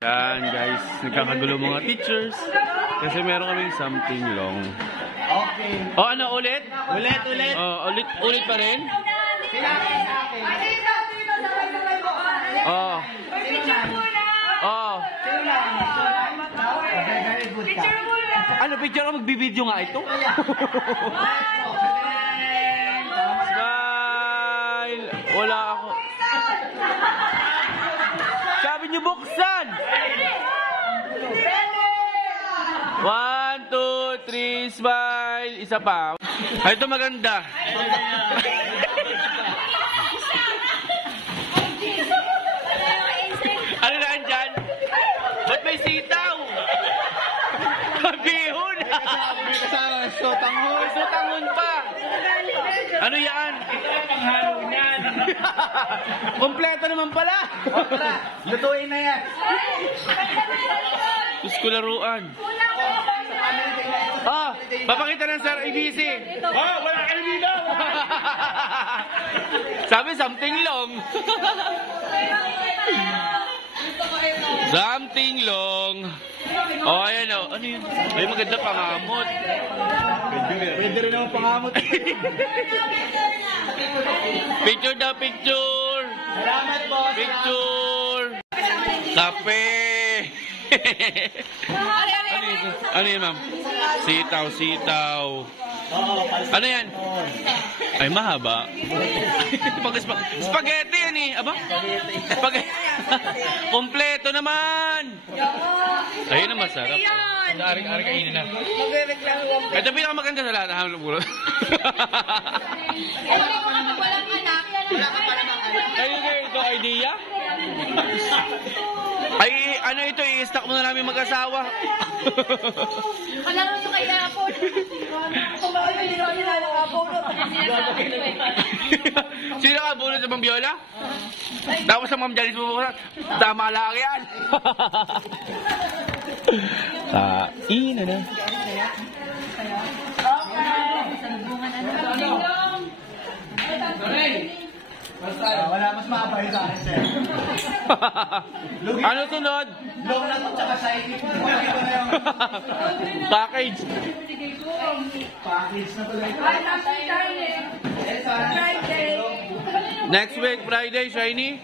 Yan guys, nagkakagulo mga teachers kasi meron kaming something long. Okay. Oh, ano ulit? Ulit. Oh, ulit pa rin? Oh. Oh. Ano, picture ka? Magbibideo nga ito? Smile! Wala ako. Sabi niyo buksan! 1, 2, 3, smile! Isa pa. Ay, ito maganda. Ano na andyan? Ba't may sitaw? Bihon! May kasama, sotanghon. May sotanghon pa! Ano yan? Ito yung panghalo niyan. Kompleto naman pala! Tara, lutuin na yan. Diyos ko laruan. Ah, papakita ng Sir ABC. Oh, wala kayo dito. Sabi, something long. Something long. Oh, ayan o. Ano yun? Ay, maganda pangamot. Pwede rin naman pangamot. Picture daw, picture. Salamat po. Picture. Kape. Ano yun, ma'am? Sitaw. Ano yan? Ay, mahaba. Spaghetti yan eh. Aba? Spaghetti. Kompleto naman. Ayun na masarap. Ari-ari kainin na. Ito pinakamaganda sa lahat. Kayo ito idea? Ay, ano ito, i-stock muna namin mag-asawa. Kalaro nyo kay Apple. Kumain nyo nila ng Apple. Sino ka bunod sa Bambiola? Tapos sa Ma'am Janice pupukulat. Tama lang yan. Kain na. Wala mas maabay sa akin, sir. Ano sunod? Long na to, tsaka sidekick. Ito na yung Package. package na pala ito. Friday. Next week, Friday, Shiny.